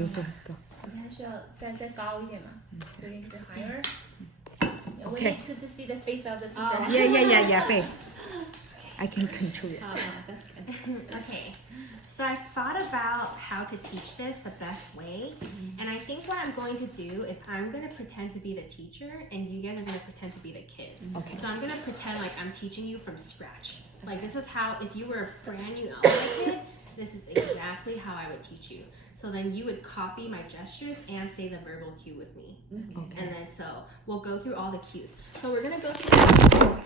你还需要再高一点嘛？A little bit higher. We Okay. need to see the face of the teacher. Yeah, face. I can control it. That's good. Okay. So I thought about how to teach this the best way, and I think what I'm going to do is I'm going to pretend to be the teacher, and you guys are going to pretend to be the kids. Okay. So I'm going to pretend like I'm teaching you from scratch. Like this is how, if you were a brand new elementary kid, this is exactly how I would teach you. So then you would copy my gestures and say the verbal cue with me. Okay. And then so we'll go through all the cues. So we're going to go through.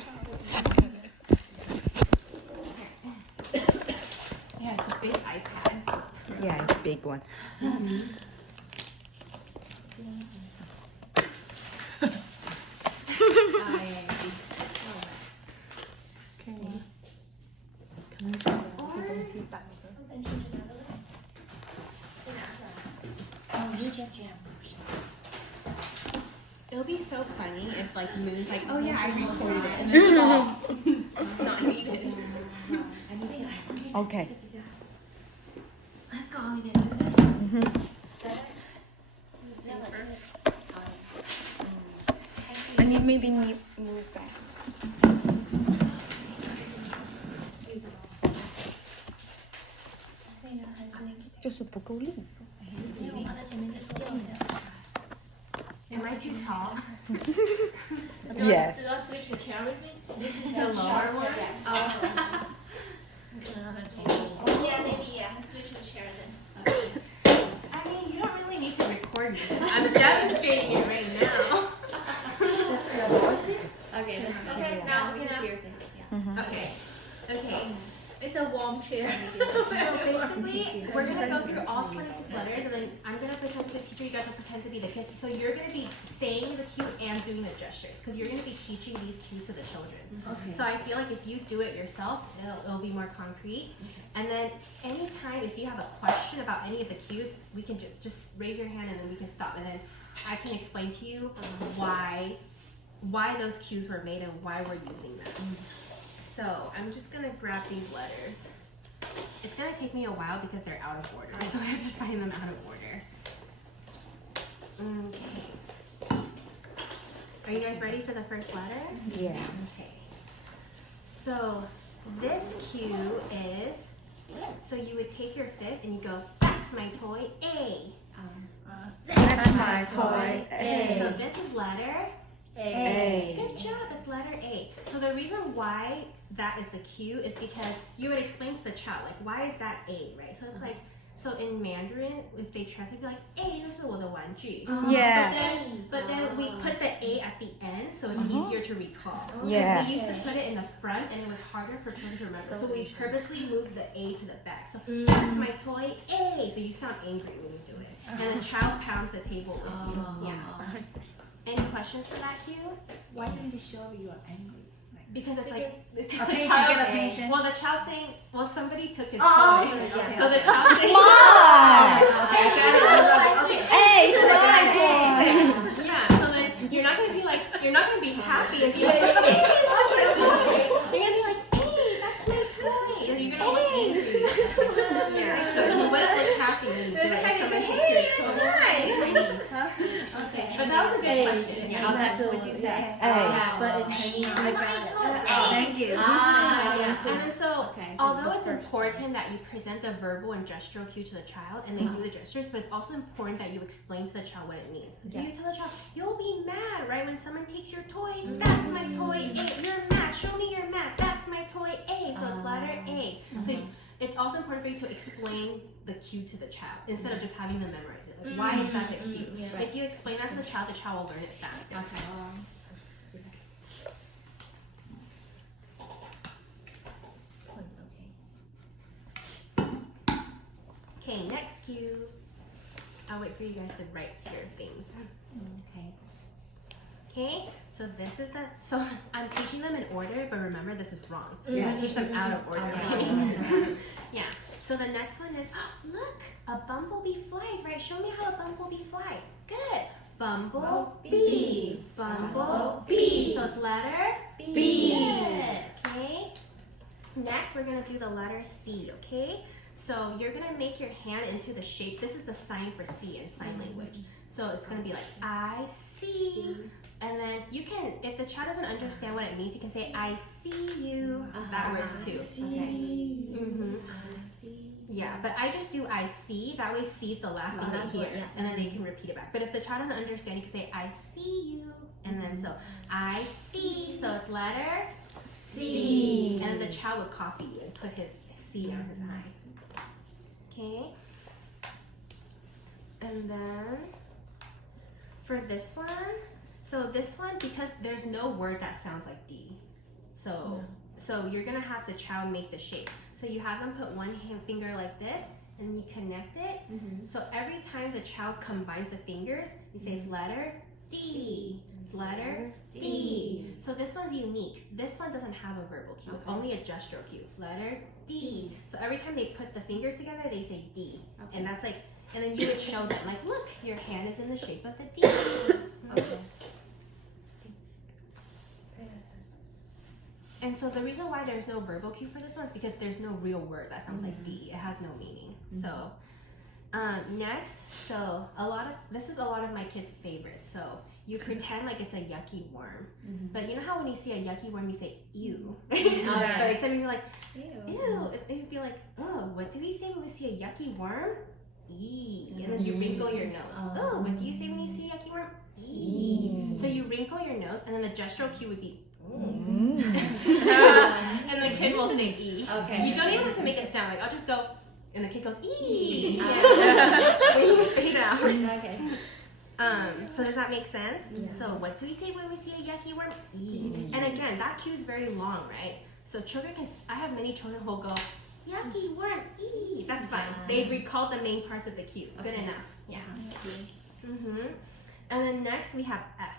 Yeah, it's a big iPad. Yeah, it's a big one. It would be so funny if like Moon's like, oh yeah, I recorded it, and this is all not needed. Okay. I need maybe move back. 就是不够力。 Am I too tall? Yeah. Do you want to switch the chair with me? The lower one? Yeah, maybe yeah. Switch the chair then. I mean, you don't really need to record me. I'm demonstrating it right now. Just the voices. Okay, now. Okay. It's a warm chair. So basically, we're going to go through all 26 letters, and then I'm going to pretend to be the teacher, you guys will pretend to be the kids. So you're going to be saying the cue and doing the gestures, because you're going to be teaching these cues to the children. Okay. So I feel like if you do it yourself, it'll be more concrete. And then anytime, if you have a question about any of the cues, we can just raise your hand, and then we can stop. And then I can explain to you why those cues were made and why we're using them. So I'm just gonna grab these letters. It's gonna take me a while because they're out of order, so I have to find them out of order. Okay. Are you guys ready for the first letter? Yeah. Okay. So this cue is, so you would take your fist and you go, that's my toy A. That's my toy. So this is letter A. Good job, it's letter A. So the reason why that is the cue is because you would explain to the child, like, why is that A, right? So it's like, so in Mandarin, if they translate, be like, A, 这是我的玩具. Yeah. But then we put the A at the end, so it's easier to recall. Yeah. Because we used to put it in the front, and it was harder for children to remember. So we purposely moved the A to the back. So that's my toy A. So you sound angry when you do it. And the child pounds the table with you. Yeah. Any questions for that cue? Why didn't they show you are angry? Because it's like Okay, the to child get saying, attention. well, the child saying, well, somebody took his toy. okay, So the child saying, Smart. okay, got it. Okay. Hey, it's my toy. Yeah, so then you're not gonna be like, you're not gonna be happy and be like, hey, that's my toy. You're gonna be like, hey, that's my toy, and you're gonna look angry. Yeah, so you wouldn't look happy when you do it. Somebody takes your toy. Okay. But that was a good question. Yeah. That's what you say. A. But in Chinese, I got it. Thank you. And so, although it's important that you present the verbal and gestural cue to the child and they do the gestures, but it's also important that you explain to the child what it means. So you tell the child, you'll be mad, right? When someone takes your toy, that's my toy A. You're mad, show me you're mad, that's my toy A. So it's letter A. So it's also important for you to explain the cue to the child instead of just having them memorize it. Like, why is that the cue? If you explain that to the child will learn it faster. Okay, next cue. I'll wait for you guys to write your things. Okay, so this is so I'm teaching them in order, but remember this is wrong. Yeah. Teach them out of order. Yeah. So the next one is, look, a bumblebee flies, right? Show me how a bumblebee flies. Good. Bumblebee. Bumblebee. So it's letter B. Good. Okay. Next, we're gonna do the letter C. Okay. So you're gonna make your hand into the shape. This is the sign for see in sign language. So it's gonna be like I see. And then you can, if the child doesn't understand what it means, you can say I see you. That works too. Okay. Yeah, but I just do I see. That way see is the last thing they hear, and then they can repeat it back. But if the child doesn't understand, you can say I see you, and then so I see. So it's letter C, and then the child would copy and put his C on his eye. Okay. And then for this one, so this one, because there's no word that sounds like D, so you're gonna have the child make the shape. So you have them put one finger like this, and you connect it. So every time the child combines the fingers, you say it's letter D. It's letter D. So this one's unique. This one doesn't have a verbal cue. It's only a gestural cue. Letter D. So every time they put the fingers together, they say D. And that's like, and then you would show them like, look, your hand is in the shape of the D. Okay. And so the reason why there's no verbal cue for this one is because there's no real word that sounds like D. It has no meaning. So next, so this is a lot of my kids' favorites. So you pretend like it's a yucky worm. But you know how when you see a yucky worm, you say ew. But except when you're like, ew. They'd be like, oh, what do we say when we see a yucky worm? E. And then you wrinkle your nose. Oh, what do you say when you see a yucky worm? E. So you wrinkle your nose, and then the gestural cue would be and the kid will say E. Okay. You don't even have to make a sound. Like I'll just go, and the kid goes E. When you fade out. Okay. So does that make sense? Yeah. So what do we say when we see a yucky worm? E. And again, that cue is very long, right? So children can. I have many children who will go yucky worm E. That's fine. They recall the main parts of the cue. Good enough. Yeah. And then next we have F.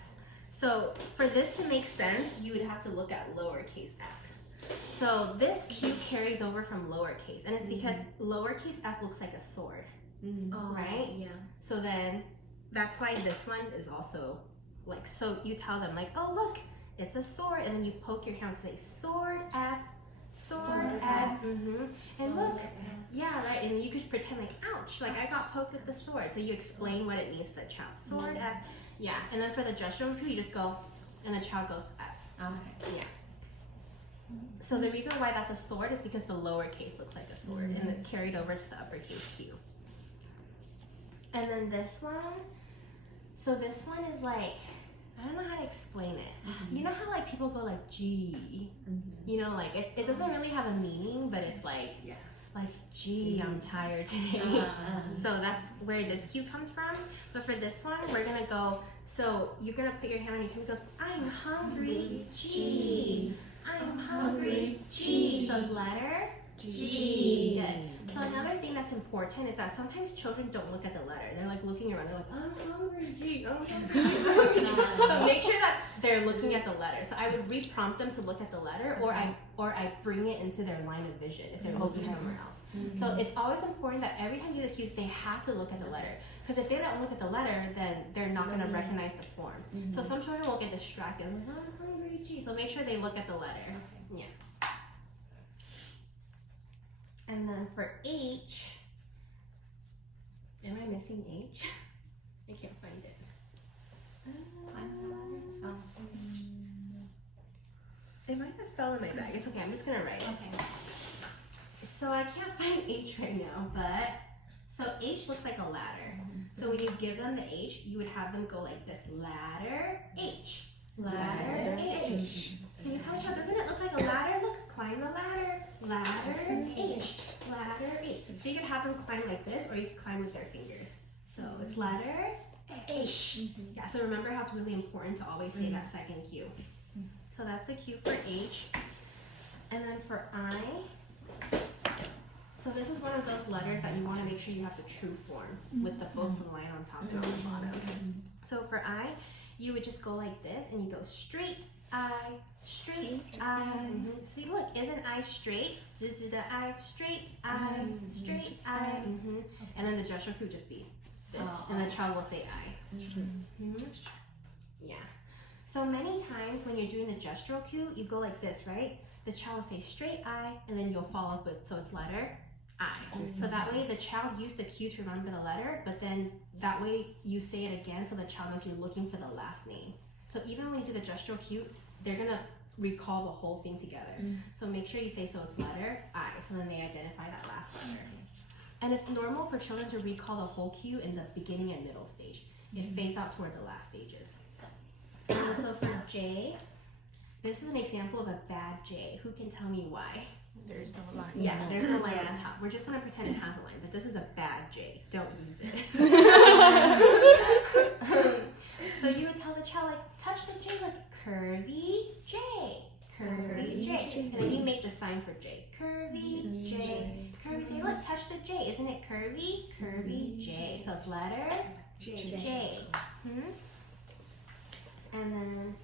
So for this to make sense, you would have to look at lowercase f. So this cue carries over from lowercase, and it's because lowercase f looks like a sword, right? Yeah. So then that's why this one is also like, so you tell them like, oh look, it's a sword, and then you poke your hand and say sword f, sword f, and look, yeah, right, and you could pretend like, ouch, like I got poked with the sword. So you explain what it means to the child, sword f. Yeah, and then for the gestural cue, you just go, and the child goes F. Okay. Yeah. So the reason why that's a sword is because the lowercase looks like a sword, and it carried over to the uppercase cue. And then this one, so this one is like, I don't know how to explain it. You know how like people go like G, you know, like it doesn't really have a meaning, but it's like, gee, I'm tired today. So that's where this cue comes from. But for this one, we're gonna go, so you're gonna put your hand on your tummy and goes, I'm hungry, G. I'm hungry, G. So it's letter G. Good. So another thing that's important is that sometimes children don't look at the letter. They're like looking around, they're like, I'm hungry, G. I'm hungry. So make sure that they're looking at the letter. So I would re-prompt them to look at the letter, or I bring it into their line of vision if they're looking somewhere else. So it's always important that every time you do the cues, they have to look at the letter. Because if they don't look at the letter, then they're not going to recognize the form. So some children will get distracted. Like, I'm hungry, G. So make sure they look at the letter. Yeah. And then for H, am I missing H? I can't find it. It might have fell in my bag. It's okay, I'm just gonna write it. Okay. So I can't find H right now, but, so H looks like a ladder. So when you give them the H, you would have them go like this, ladder, H, ladder, H. Can you tell a child, doesn't it look like a ladder? Look, climb the ladder, ladder, H, ladder, H. So you could have them climb like this, or you could climb with their fingers. So it's ladder, H. Yeah, so remember how it's really important to always say that second cue. So that's the cue for H. And then for I, so this is one of those letters that you want to make sure you have the true form with the both the line on top and on the bottom. So for I, you would just go like this, and you go straight I, straight I. See, look, isn't I straight? The I, straight I, straight I. And then the gesture cue would just be this, and the child will say I. Yeah. So many times when you're doing the gestural cue, you go like this, right? The child will say straight I, and then you'll follow up with, so it's letter I. So that way the child used the cue to remember the letter, but then that way you say it again so the child knows you're looking for the last name. So even when you do the gestural cue, they're gonna recall the whole thing together. So make sure you say, so it's letter I, so then they identify that last letter. And it's normal for children to recall the whole cue in the beginning and middle stage. It fades out toward the last stages. And so for J, this is an example of a bad J. Who can tell me why? There's no line. Yeah, there's no line on top. We're just gonna pretend it has a line, but this is a bad J. Don't use it. So you would tell the child, like, touch the J, like curvy J, curvy J, and then you make the sign for J, curvy J, curvy. Say, look, touch the J. Isn't it curvy? Curvy J. So it's letter J. And then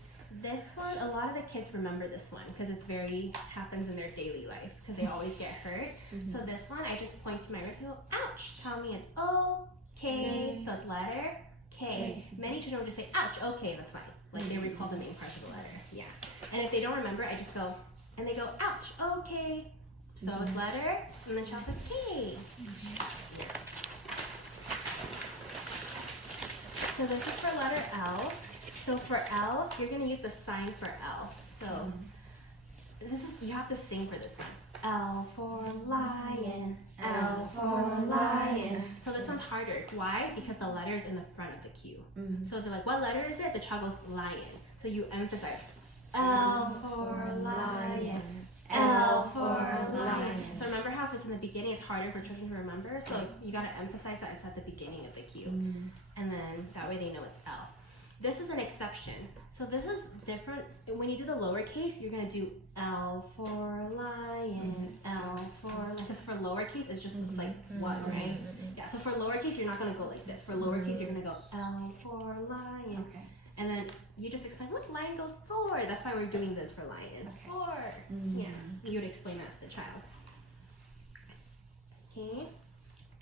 this one, a lot of the kids remember this one because it's very happens in their daily life because they always get hurt. So this one, I just point to my wrist and go, ouch. Tell me it's okay. So it's letter K. Many children will just say, ouch, okay, that's fine. Like they recall the main part of the letter. Yeah. And if they don't remember, I just go, and they go, ouch, okay. So it's letter, and the child says K. So this is for letter L. So for L, you're gonna use the sign for L. So this is, you have to sing for this one. L for lion, L for lion. So this one's harder. Why? Because the letter is in the front of the cue. So they're like, what letter is it? The child goes lion. So you emphasize L for lion, L for lion. So remember how if it's in the beginning, it's harder for children to remember. So you gotta emphasize that it's at the beginning of the cue. And then that way they know it's L. This is an exception. So this is different. When you do the lowercase, you're gonna do L for lion, L for, because for lowercase, it just looks like one, right? Yeah, so for lowercase, you're not gonna go like this. For lowercase, you're gonna go L for lion. Okay. And then you just explain, look, lion goes forward. That's why we're doing this for lion. Okay. Forward. Yeah, you would explain that to the child. Okay,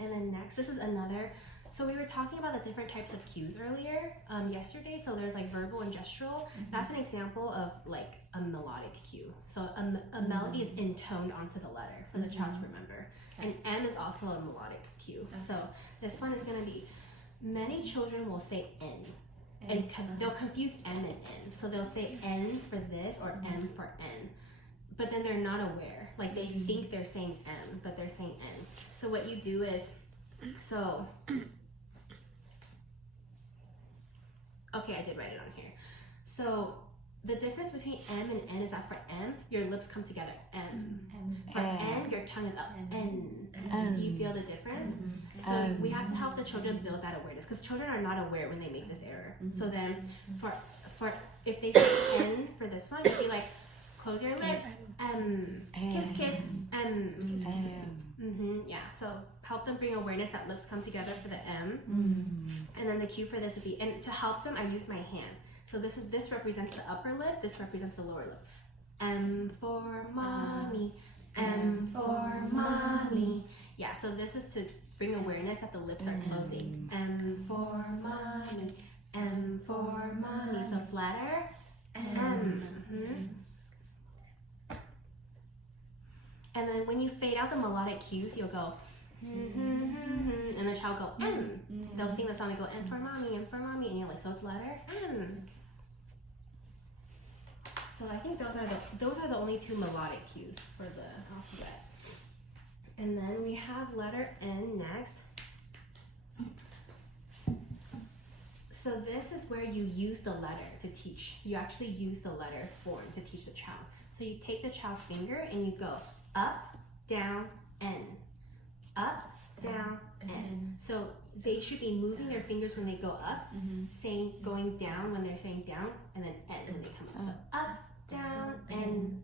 and then next, this is another. So we were talking about the different types of cues earlier yesterday. So there's like verbal and gestural. That's an example of like a melodic cue. So a melody is intoned onto the letter for the child to remember. And M is also a melodic cue. So this one is going to be, many children will say N. And they'll confuse M and N. So they'll say N for this or M for N. But then they're not aware. Like they think they're saying M, but they're saying N. So what you do is, so... Okay, I did write it on here. So the difference between M and N is that for M, your lips come together. M. For N, your tongue is up. N. Do you feel the difference? So we have to help the children build that awareness because children are not aware when they make this error. So then for if they say N for this one, you'd be like, close your lips. M. Kiss, kiss. M. Kiss, kiss. Yeah, so help them bring awareness that lips come together for the M. And then the cue for this would be, and to help them, I use my hand. So this represents the upper lip, this represents the lower lip. M for mommy, M for mommy. Yeah, so this is to bring awareness that the lips are closing. M for mommy, M for mommy. So flatter, M. And then when you fade out the melodic cues, you'll go, and the child go M. They'll sing the song. They go M for mommy, M for mommy, and you're like, so it's letter M. So I think those are the only two melodic cues for the alphabet. And then we have letter N next. So this is where you use the letter to teach. You actually use the letter form to teach the child. So you take the child's finger and you go up, down, N. Up, down, N. So they should be moving their fingers when they go up, saying going down when they're saying down, and then N when they come up. So up, down, N.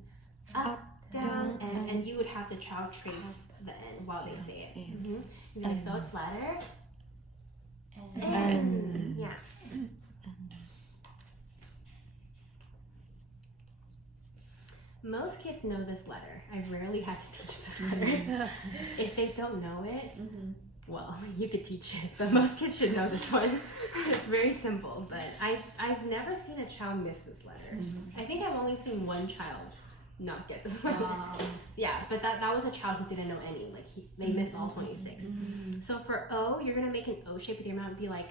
Up, down, N. And you would have the child trace the N while they say it. You'd be like, so it's letter N. Yeah. Most kids know this letter. I've rarely had to teach this letter. If they don't know it, well, you could teach it, but most kids should know this one. It's very simple, but I've never seen a child miss this letter. I think I've only seen one child not get this one. Yeah, but that was a child who didn't know any. Like they missed all 26. So for O, you're gonna make an O shape with your mouth and be like,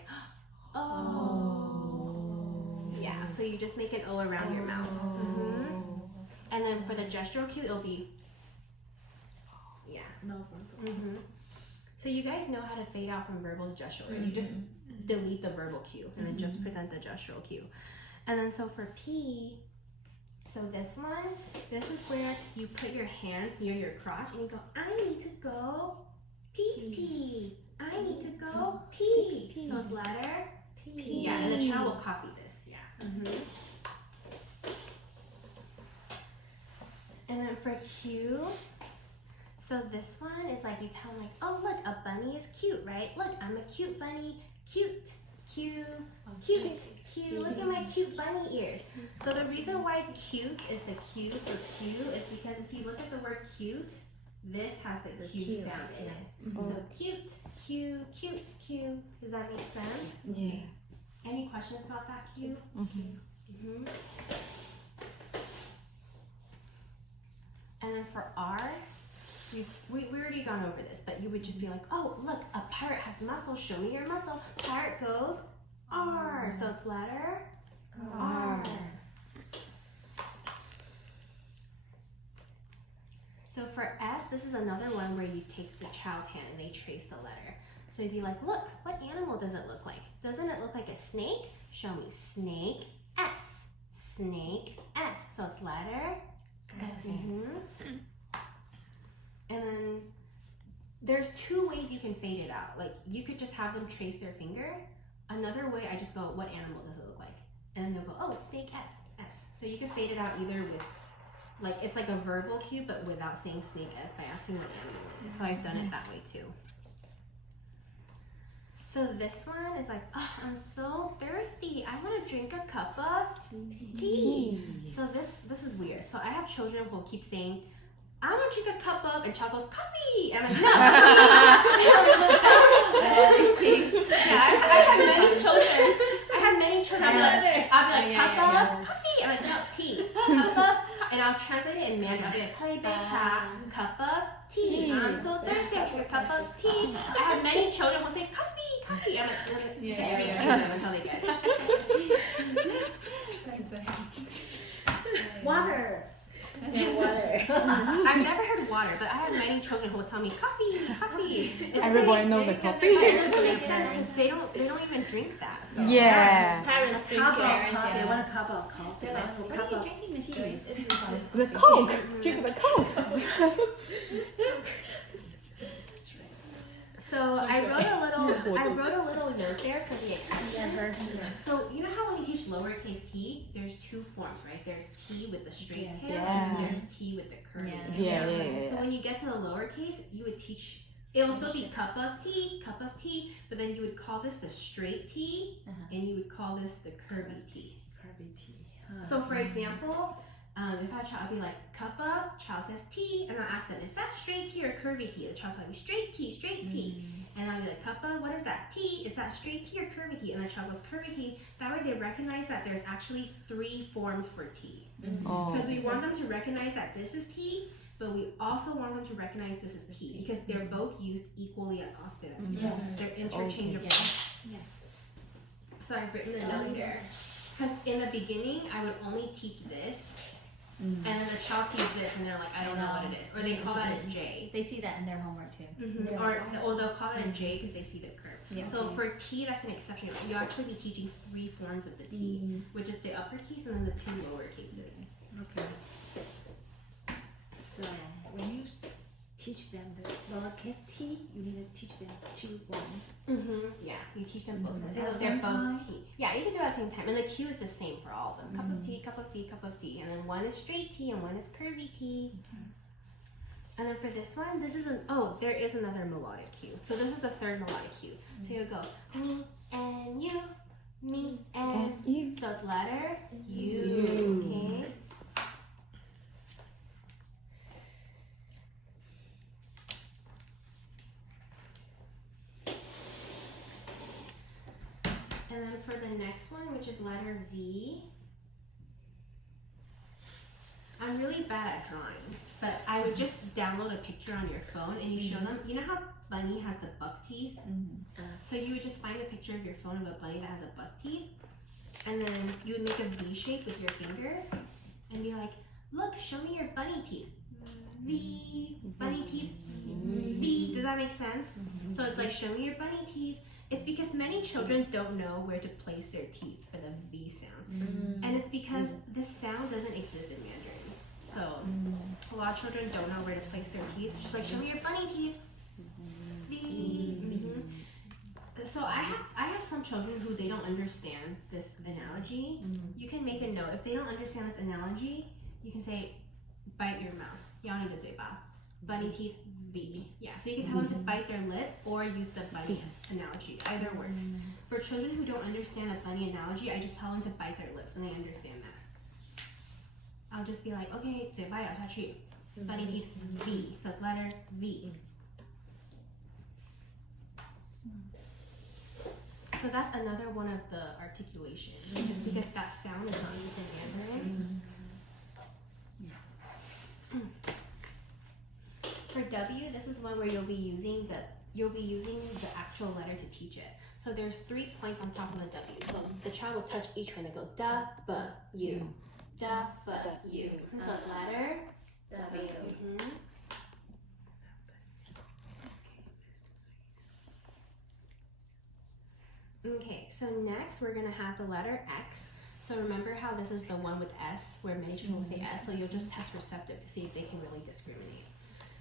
oh. Yeah, so you just make an O around your mouth. And then for the gestural cue, it'll be, yeah. No. So you guys know how to fade out from verbal to gestural, right? You just delete the verbal cue and then just present the gestural cue. And then so for P, so this one, this is where you put your hands near your crotch and you go, I need to go pee. I need to go pee. So it's letter P. Yeah, and the child will copy this. Yeah. And then for Q, so this one is like you tell them like, oh look, a bunny is cute, right? Look, I'm a cute bunny, cute. Look at my cute bunny ears. So the reason why cute is the Q for Q is because if you look at the word cute, this has the Q sound in it. So cute, Q. Does that make sense? Yeah. Any questions about that Q? And then for R, we already gone over this, but you would just be like, oh, look, a parrot has muscle. Show me your muscle. Parrot goes R. So it's letter R. So for S, this is another one where you take the child's hand and they trace the letter. So you'd be like, look, what animal does it look like? Doesn't it look like a snake? Show me snake S. Snake S. So it's letter S. And then there's two ways you can fade it out. Like you could just have them trace their finger. Another way, I just go, what animal does it look like? And then they'll go, oh, snake S. So you can fade it out either with, like, it's like a verbal cue, but without saying snake S by asking what animal it is. So I've done it that way too. So this one is like, oh, I'm so thirsty. I want to drink a cup of tea. So this is weird. So I have children who will keep saying, I want to drink a cup of, and child goes, coffee. And I'm like, no, tea. Yeah, I had many children. I'll be like, cup of coffee. I'm like, no, tea. Cup of, and I'll translate it in Mandarin. I'll be like, cup of tea. I'm so thirsty. I'll drink a cup of tea. I have many children who will say, coffee. I'm like, just repeat them until they get it. Water. I've never heard water, but I have many children who will tell me coffee. Everybody knows the coffee. It doesn't make sense because they don't even drink that. So. Yeah. Parents drink Cup of it. coffee. They want a cup of coffee. They're like, what are you drinking, Miss Joyce? The Coke. Drink the Coke. So I wrote a little note there for the exceptions. So you know how when you teach lowercase t, there's two forms, right? There's t with the straight tail and there's t with the curvy tail. Yeah. So when you get to the lowercase, you would teach. It will still be cup of tea, but then you would call this the straight T, and you would call this the curvy T. So for example, if I had a child, I'd be like, cup of, child says tea, and I'll ask them, is that straight T or curvy T? The child's like, straight T. And I'll be like, cup of, what is that? T, is that straight T or curvy T? And the child goes, curvy T. That way they recognize that there's actually 3 forms for T. Because we want them to recognize that this is T, but we also want them to recognize this is T, because they're both used equally as often as each other. They're interchangeable. Yes. So I've written a note here. Because in the beginning, I would only teach this, and then the child sees this, and they're like, I don't know what it is. Or they call that a J. They see that in their homework too. Or they'll call it a J because they see the curve. Yeah. So for T, that's an exception. You'll actually be teaching 3 forms of the T, which is the uppercase and then the 2 lower cases. Okay. So when you teach them the lowercase t, you need to teach them 2 ones. Yeah, you teach them both. At So the they're same both time? T. Yeah, you can do it at the same time. And the cue is the same for all of them. Cup of tea, cup of tea, cup of tea. And then one is straight T and one is curvy T. And then for this one, there is another melodic cue. So this is the 3rd melodic cue. So you go, me and you, me and you. So it's letter U. Okay. And then for the next one, which is letter V, I'm really bad at drawing, but I would just download a picture on your phone and you show them. You know how bunny has the buck teeth? So you would just find a picture of your phone of a bunny that has a buck teeth, and then you would make a V shape with your fingers and be like, look, show me your bunny teeth. V, bunny teeth, V. Does that make sense? So it's like, show me your bunny teeth. It's because many children don't know where to place their teeth for the V sound. And it's because this sound doesn't exist in Mandarin. So a lot of children don't know where to place their teeth. Just like, show me your bunny teeth. V. So I have some children who they don't understand this analogy. You can make a note. If they don't understand this analogy, you can say, bite your mouth. 咬你的嘴巴. Bunny teeth, V. Yeah, so you can tell them to bite their lip or use the bunny analogy. Either works. For children who don't understand the bunny analogy, I just tell them to bite their lips and they understand that. I'll just be like, okay, 嘴巴咬下去. Bunny teeth, V. So it's letter V. So that's another one of the articulations, just because that sound is not used in Mandarin. For W, this is one where you'll be using the actual letter to teach it. So there's 3 points on top of the W. So the child will touch each one and go da, ba, U. Da, ba, U. So it's letter W. Okay, so next we're gonna have the letter X. So remember how this is the one with S, where many children will say S, so you'll just test receptive to see if they can really discriminate.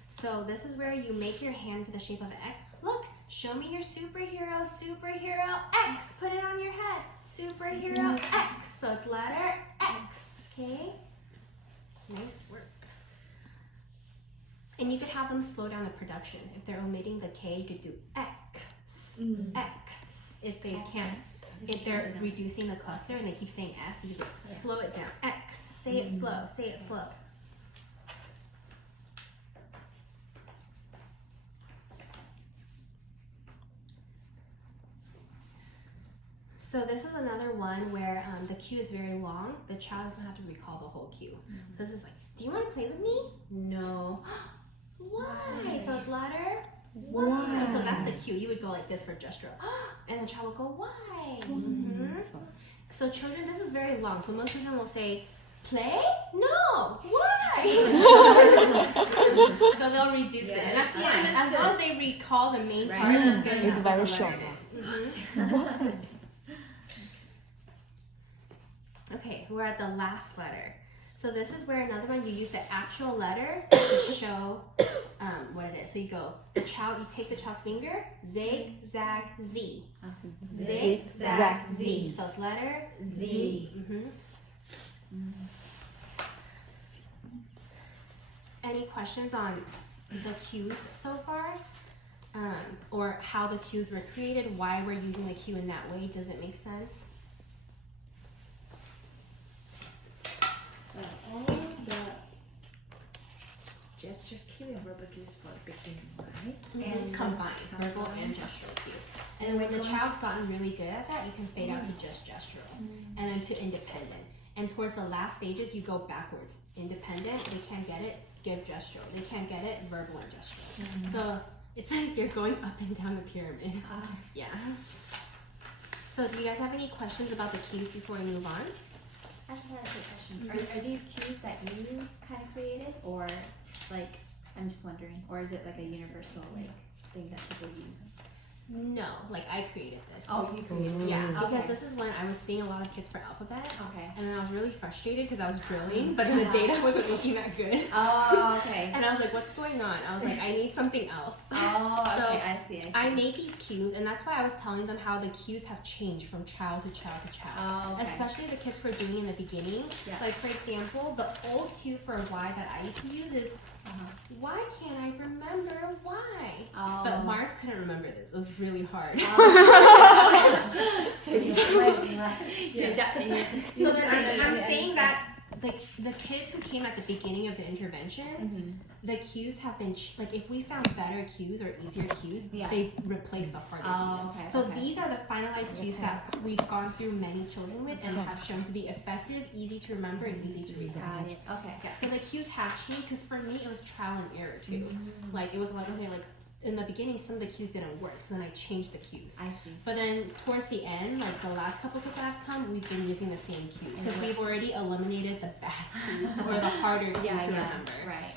So this is where you make your hand into the shape of an X. Look, show me your superhero, superhero X. Put it on your head, superhero X. So it's letter X, okay? Nice work. And you could have them slow down the production. If they're omitting the K, you could do X, X. If they can't, if they're reducing the cluster and they keep saying S, you could slow it down. X, say it slow, say it slow. So this is another one where the cue is very long. The child doesn't have to recall the whole cue. So this is like, do you want to play with me? No. Why? So it's letter Y. So that's the cue. You would go like this for gesture. And the child will go, why? So children, this is very long. So most children will say, play? No. Why? So they'll reduce it. And that's fine. As long as they recall the main part, that's good enough. It's very short. Okay, we're at the last letter. So this is where another one, you use the actual letter to show what it is. So you go, you take the child's finger, zig, zag, Z. Zig, zag, Z. So it's letter Z. Any questions on the cues so far? Or how the cues were created, why we're using the cue in that way? Does it make sense? So all the gesture cue and verbal cues for beginning, right? And combine verbal and gestural cue. And then when the child's gotten really good at that, you can fade out to just gestural. And then to independent. And towards the last stages, you go backwards. Independent, they can't get it, give gestural. They can't get it, verbal and gestural. So it's like you're going up and down the pyramid. Yeah. So do you guys have any questions about the cues before we move on? I actually had a quick question. Are these cues that you kind of created, or like, I'm just wondering, or is it like a universal like thing that people use? No, like I created this. Oh, you created it. Yeah, because Okay. this is when I was seeing a lot of kids for alphabet. Okay. And then I was really frustrated because I was drilling, but then the data wasn't looking that good. Oh, okay. And I was like, what's going on? I was like, I need something else. Oh, So okay. I see. I made these cues, and that's why I was telling them how the cues have changed from child to child to child. Oh, okay. Especially the kids who are doing in the beginning. Yeah. Like, for example, the old cue for Y that I used to use is, why can't I remember why? Oh. But Mars couldn't remember this. It was really hard. So you're like, So then I'm saying that the kids who came at the beginning of the intervention, the cues have been like if we found better cues or easier cues, they replaced the harder cues. Okay, So these are the finalized cues that we've gone through many children with and have shown to be effective, easy to remember, and easy to recall. Got it. Okay. Yeah. So the cues have changed because for me it was trial and error too. Like it was like okay, like in the beginning some of the cues didn't work, so then I changed the cues. I see. But then towards the end, like the last couple kids that have come, we've been using the same cues because we've already eliminated the bad cues or the harder cues to remember. Right.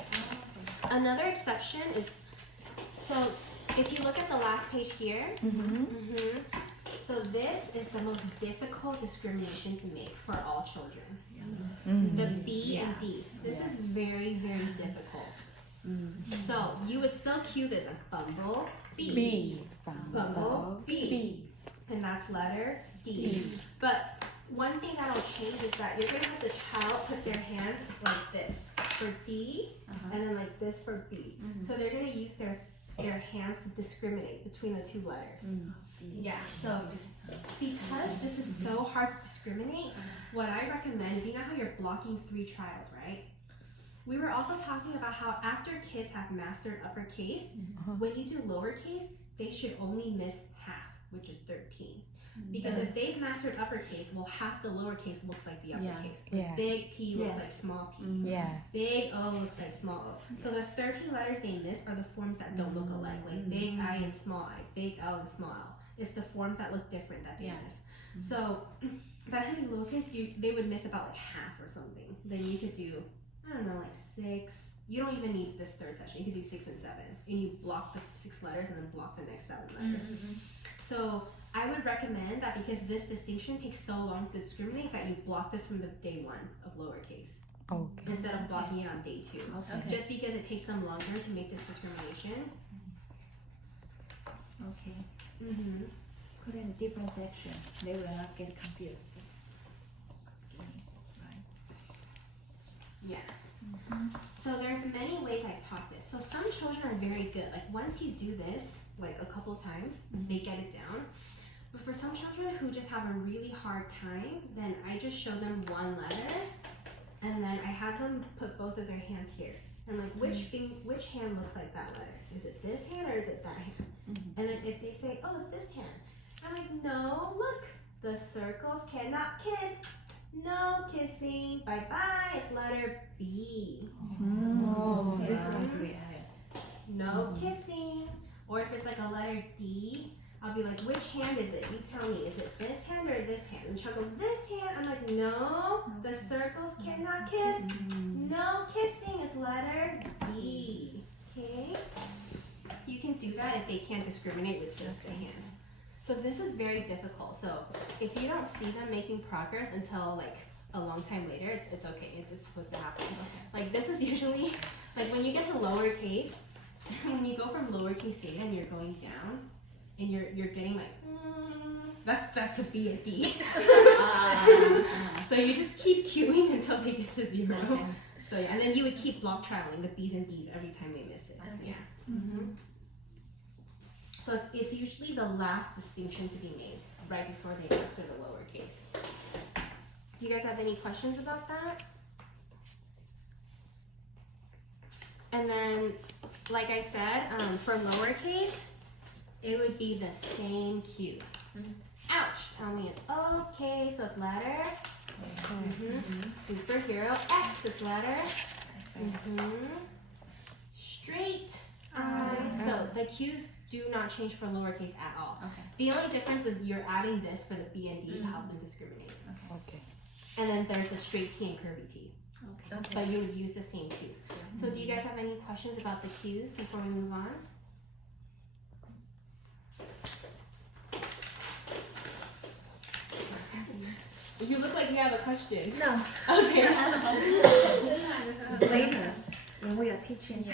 Another exception is, so if you look at the last page here, so this is the most difficult discrimination to make for all children. The B and D. This is very, very difficult. So you would still cue this as bumble B. Bumble B. And that's letter D. But one thing that'll change is that you're going to have the child put their hands like this for D and then like this for B. So they're going to use their hands to discriminate between the two letters. Yeah, so because this is so hard to discriminate, what I recommend is, you know how you're blocking 3 trials, right? We were also talking about how after kids have mastered uppercase, when you do lowercase, they should only miss half, which is 13. Because if they've mastered uppercase, well, half the lowercase looks like the uppercase. Yeah. Big P looks like small p. Yeah. Big O looks like small o. So the 13 letters they miss are the forms that don't look alike, like big I and small I, big L and small L. It's the forms that look different that they miss. So by having lowercase, they would miss about like half or something. Then you could do, I don't know, like 6. You don't even need this third session. You could do 6 and 7, and you block the 6 letters and then block the next 7 letters. So I would recommend that because this distinction takes so long to discriminate that you block this from the day 1 of lowercase instead of blocking it on day 2. Just because it takes them longer to make this discrimination. Okay. Put in a different section. They will not get confused. Right. Yeah. So there's many ways I taught this. So some children are very good. Like once you do this, like a couple of times, they get it down. But for some children who just have a really hard time, then I just show them one letter, and then I have them put both of their hands here. And like which hand looks like that letter? Is it this hand or is it that hand? And then if they say, oh, it's this hand, I'm like, no, look, the circles cannot kiss. No kissing. Bye bye. It's letter B. This one's way No kissing. Or if it's like a letter D, I'll be like, which hand is it? You tell me. Is it this hand or this hand? And the child goes, this hand. I'm like, no. The circles cannot kiss. No kissing. It's letter D. Okay? You can do that if they can't discriminate with just the hands. So this is very difficult. So if you don't see them making progress until like a long time later, it's okay. It's supposed to happen. Like this is usually, like when you get to lowercase, when you go from lowercase data and you're going down, and you're getting like, that's the B and D. So you just keep queuing until they get to 0. So yeah, and then you would keep block trialing the B's and D's every time they miss it. Yeah. So it's usually the last distinction to be made right before they master the lowercase. Do you guys have any questions about that? And then, like I said, for lowercase, it would be the same cues. Ouch! Tell me it's okay, so it's letter. Superhero X is letter. Straight I. So the cues do not change for lowercase at all. The only difference is you're adding this for the B and D to help them discriminate. And then there's the straight T and curvy T. But you would use the same cues. So do you guys have any questions about the cues before we move on? You look like you have a question. No. Okay. Later, when we are teaching.